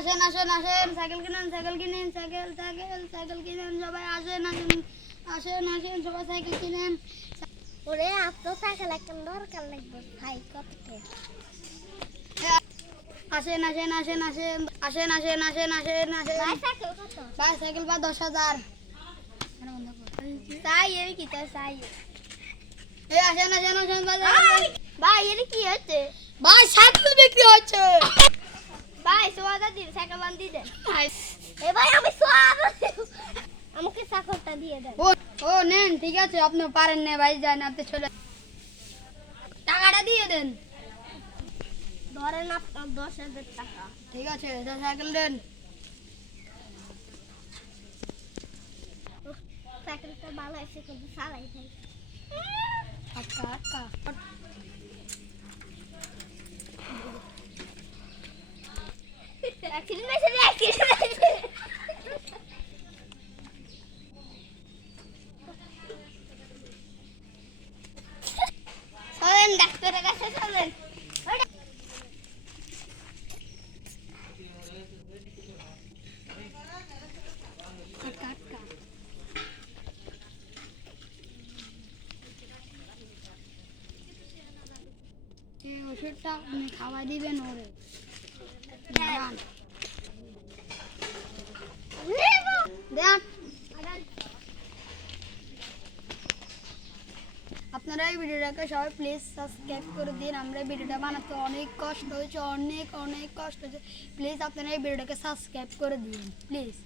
আসেন আসেন আসেন সাইকেল কিনেন সাইকেল কিনেন সাইকেল সাইকেল সাইকেল কিনেন সবাই আসেন আসেন আসেন আসেন সবাই সাইকেল কিনেন। ওরে আপনার সাইকেল একটা দরকার লাগবে ভাই কত আসেন আসেন আসেন আসেন আসেন আসেন আসেন আসেন আসেন ভাই সাইকেল কত ভাই সাইকেল বা 10,000। তাই এর কি তো তাই এই আসেন আসেন আসেন ভাই ভাই এর কি হচ্ছে ভাই সাইকেল বিক্রি হচ্ছে। ভাই সোয়াদা দিন সাইকেল বান দিয়ে দেন ভাই এ ভাই আমি সোয়াদা আমাকে সাইকেলটা দিয়ে দেন ও ও নেন ঠিক আছে আপনি পারেন না ভাই যান আপনি চলে টাকাটা দিয়ে দেন। ধরেন আপনার 10,000 টাকা ঠিক আছে সাইকেল দেন। সাইকেলটা ভালো আছে কিন্তু চালাই ভাই আটকা আটকা অ্যাক্সিডেন্ট হয়েছে অ্যাক্সিডেন্ট হয়েছে চলেন ডাক্তারের কাছে চলেন আটকা আটকা এই ওষুধটা আপনি খাওয়াই দিবেন ওরে দেন দেন। আপনারা এই ভিডিওটাকে সবাই প্লিজ সাবস্ক্রাইব করে দিন। আমরা এই ভিডিওটা বানাতে অনেক কষ্ট হয়েছে অনেক অনেক কষ্ট হয়েছে। প্লিজ আপনারা এই ভিডিওটাকে সাবস্ক্রাইব করে দিন প্লিজ।